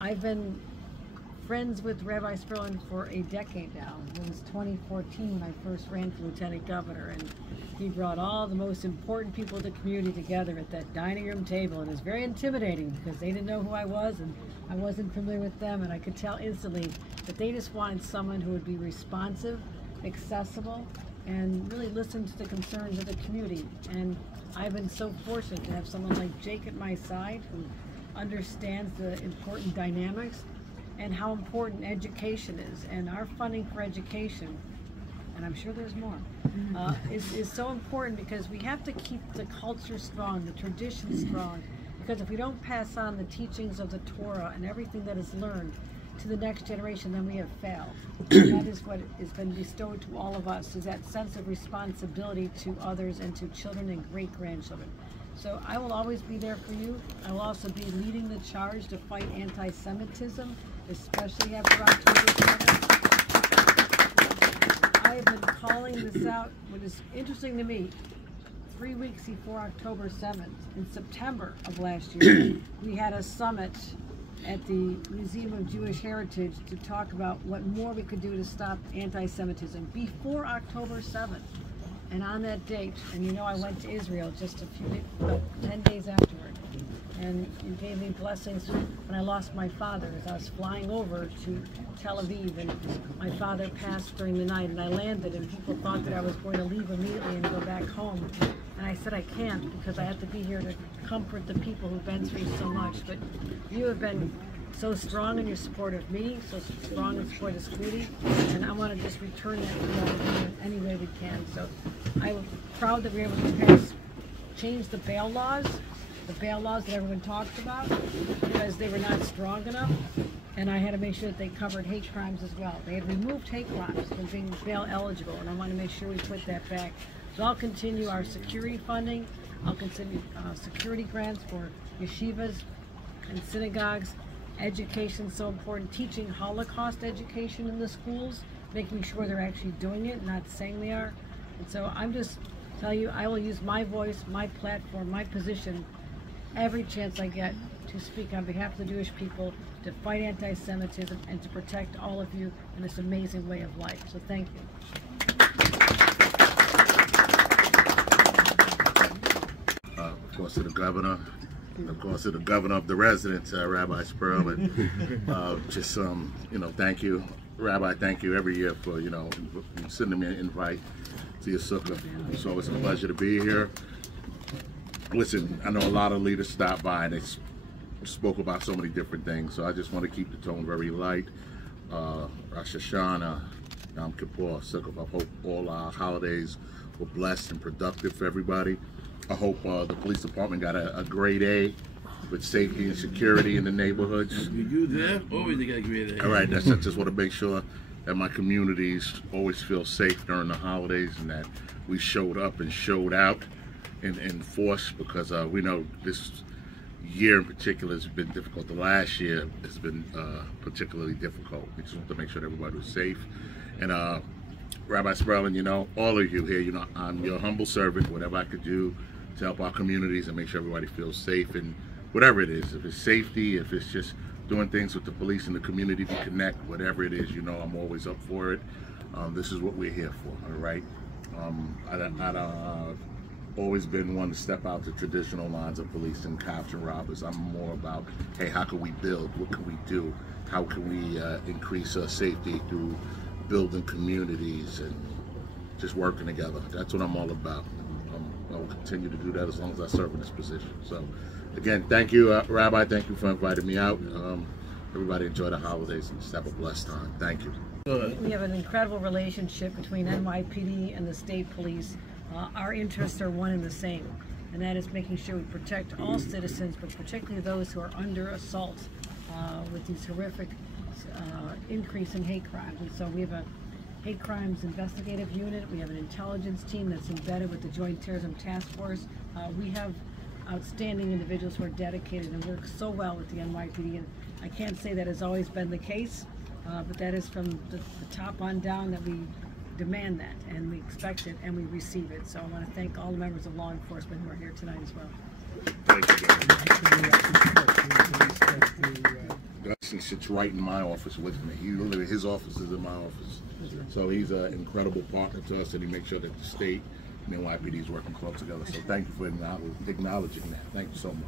I've been friends with Rabbi Sperlin for a decade now. It was 2014 when I first ran for lieutenant governor, and he brought all the most important people of the community together at that dining room table, and it was very intimidating because they didn't know who I was and I wasn't familiar with them, and I could tell instantly that they just wanted someone who would be responsive, accessible, and really listen to the concerns of the community. And I've been so fortunate to have someone like Jake at my side who understands the important dynamics and how important education is, and our funding for education, and I'm sure there's more, is so important because we have to keep the culture strong, the tradition strong, because if we don't pass on the teachings of the Torah and everything that is learned to the next generation, then we have failed. And that is what has been bestowed to all of us, is that sense of responsibility to others and to children and great-grandchildren. So I will always be there for you. I will also be leading the charge to fight anti-Semitism, especially after October 7th. I have been calling this out. What is interesting to me, 3 weeks before October 7th, in September of last year, we had a summit at the Museum of Jewish Heritage to talk about what more we could do to stop anti-Semitism before October 7th. And on that date, and you know I went to Israel just about 10 days afterward, and you gave me blessings when I lost my father as I was flying over to Tel Aviv, and my father passed during the night, and I landed, and people thought that I was going to leave immediately and go back home. And I said I can't, because I have to be here to comfort the people who've been through so much. But you have been so strong in your support of me, so strong in support of this community, and I want to just return that to you in any way we can. So I'm proud that we were able to change the bail laws that everyone talked about, because they were not strong enough, and I had to make sure that they covered hate crimes as well. They had removed hate crimes from being bail eligible, and I want to make sure we put that back. So I'll continue our security funding. I'll continue security grants for yeshivas and synagogues. Education is so important, teaching Holocaust education in the schools, making sure they're actually doing it, not saying they are. And so I'm just telling you, I will use my voice, my platform, my position, every chance I get to speak on behalf of the Jewish people, to fight anti-Semitism, and to protect all of you in this amazing way of life. So thank you. Of course, to the governor. Of course, to the governor of the residents, Rabbi Sperlin. Thank you, Rabbi. Thank you every year for sending me an invite to your sukkah. It's always a pleasure to be here. Listen, I know a lot of leaders stopped by and they spoke about so many different things, so I just want to keep the tone very light. Rosh Hashanah, Yom Kippur, Sukkot. I hope all our holidays were blessed and productive for everybody. I hope the police department got a grade A with safety and security in the neighborhoods. You there? Always they got a grade A. All right, I just want to make sure that my communities always feel safe during the holidays, and that we showed up and showed out in force, because we know this year in particular has been difficult. The last year has been particularly difficult. We just want to make sure that everybody was safe. And Rabbi Sperlin, all of you here, I'm your humble servant. Whatever I could do to help our communities and make sure everybody feels safe, and whatever it is, if it's safety, if it's just doing things with the police and the community to connect, whatever it is, I'm always up for it. This is what we're here for, all right? I've always been one to step out the traditional lines of police and cops and robbers. I'm more about, hey, how can we build? What can we do? How can we increase safety through building communities and just working together? That's what I'm all about. I will continue to do that as long as I serve in this position. So, again, thank you, Rabbi. Thank you for inviting me out. Everybody enjoy the holidays and just have a blessed time. Thank you. We have an incredible relationship between NYPD and the state police. Our interests are one and the same, and that is making sure we protect all citizens, but particularly those who are under assault with these horrific increase in hate crimes. And so we have a hate crimes investigative unit. We have an intelligence team that's embedded with the Joint Terrorism Task Force. We have outstanding individuals who are dedicated and work so well with the NYPD. And I can't say that has always been the case, but that is from the top on down that we demand that, and we expect it, and we receive it. So I want to thank all the members of law enforcement who are here tonight as well. Thank you. He sits right in my office with me. His office is in my office. So he's an incredible partner to us, and he makes sure that the state and the NYPD is working close together. So thank you for acknowledging that. Thank you so much.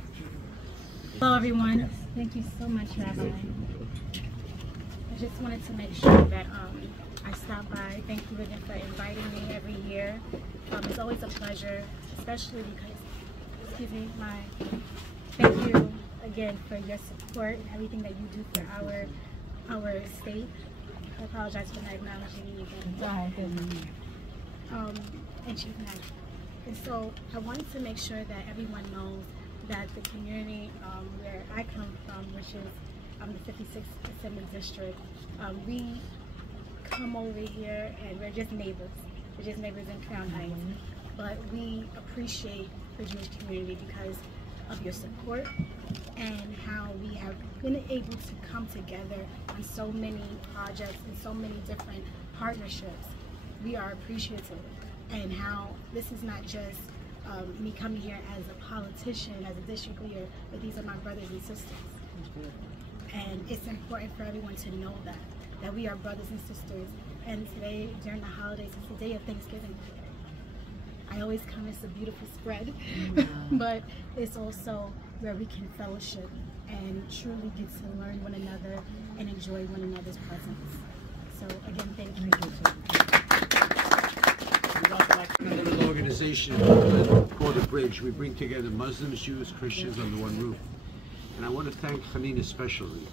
Hello everyone. Thank you so much, Rabbi. I just wanted to make sure that I stopped by. Thank you again for inviting me every year. It's always a pleasure, especially because, thank you again for your support and everything that you do for our state. I apologize for not acknowledging you again. And Chief Knight. And so I wanted to make sure that everyone knows that the community where I come from, which is the 56th Assembly District, we come over here and we're just neighbors. We're just neighbors in Crown Heights. But we appreciate the Jewish community because of your support and how we have been able to come together on so many projects and so many different partnerships. We are appreciative, and how this is not just me coming here as a politician, as a district leader, but these are my brothers and sisters. And it's important for everyone to know that we are brothers and sisters. And today, during the holidays, it's the day of Thanksgiving. I always come, it's a beautiful spread, but it's also where we can fellowship and truly get to learn one another and enjoy one another's presence. So again, thank you. An organization called The Bridge. We bring together Muslims, Jews, Christians under one roof. And I want to thank Hanina especially.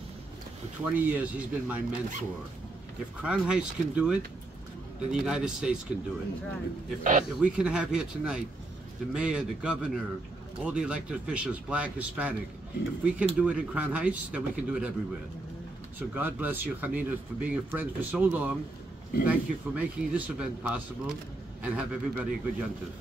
For 20 years, he's been my mentor. If Crown Heights can do it, then the United States can do it. If we can have here tonight the mayor, the governor, all the elected officials, black, Hispanic, if we can do it in Crown Heights, then we can do it everywhere. So God bless you, Hanina, for being a friend for so long. Thank you for making this event possible, and have everybody a good Yontif.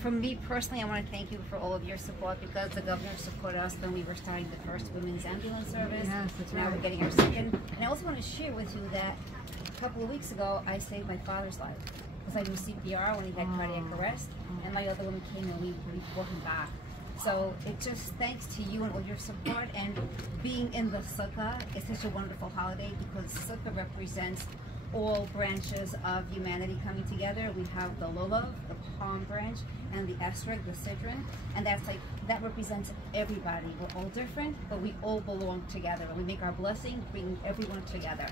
From me personally, I want to thank you for all of your support, because the governor supported us when we were starting the first women's ambulance service. Yes, that's now right. we're getting our second. And I also want to share with you that a couple of weeks ago, I saved my father's life, because I do CPR when he had cardiac arrest, and my other woman came and we brought him back. So it just thanks to you and all your support, and being in the Sukkah is such a wonderful holiday, because Sukkah represents all branches of humanity coming together. We have the lulav, the palm branch, and the esrog, the citron, and that represents everybody. We're all different, but we all belong together. We make our blessing, bringing everyone together.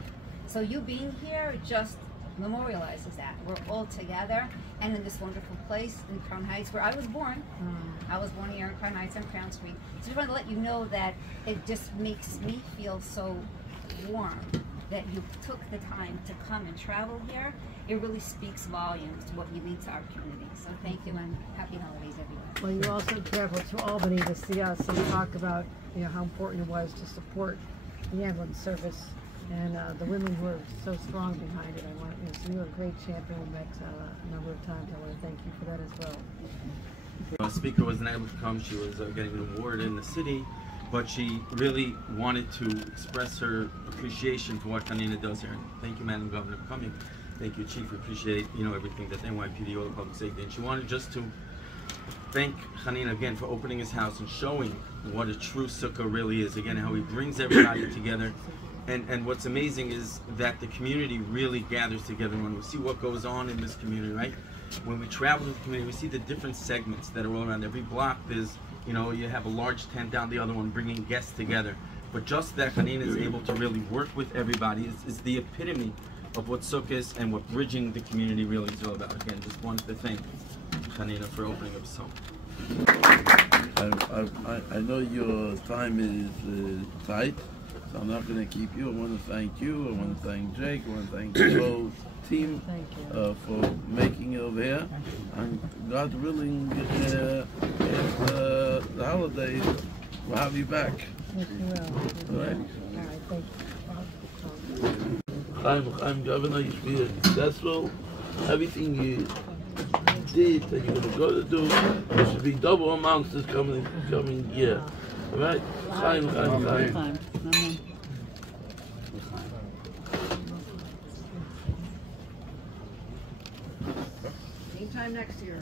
So you being here just memorializes that. We're all together, and in this wonderful place in Crown Heights, where I was born. I was born here in Crown Heights on Crown Street. So I just wanted to let you know that it just makes me feel so warm that you took the time to come and travel here. It really speaks volumes to what you mean to our community. So thank you, and happy holidays, everyone. Well, you also traveled to Albany to see us and talk about, you know, how important it was to support the ambulance service and the women who are so strong behind it. I want, you know, so you're a great champion. We met a number of times. I want to thank you for that as well. The speaker wasn't able to come. She was getting an award in the city, but she really wanted to express her appreciation for what Hanina does here. And thank you, Madam Governor, for coming. Thank you, Chief. We appreciate, you know, everything that NYPD, all the public safety. And she wanted just to thank Hanina again for opening his house and showing what a true sukkah really is. Again, how he brings everybody together. And what's amazing is that the community really gathers together. When we see what goes on in this community, right? When we travel to the community, we see the different segments that are all around. Every block, there's, you know, you have a large tent down the other one, bringing guests together. But just that Hanina is able to really work with everybody is the epitome of what Succos and what bridging the community really is all about. Again, just wanted to thank Hanina for opening up so. I know your time is tight, so I'm not going to keep you. I want to thank you. I want to thank Jake. I want to thank the whole team for making it over here. And God willing, after the holidays, we'll have you back. Yes, you will. All right? All right, thank you. I'm Governor. You should be successful. Everything you did that you're going to go to do, there should be double amounts this coming year. All right? Chaim. time next year.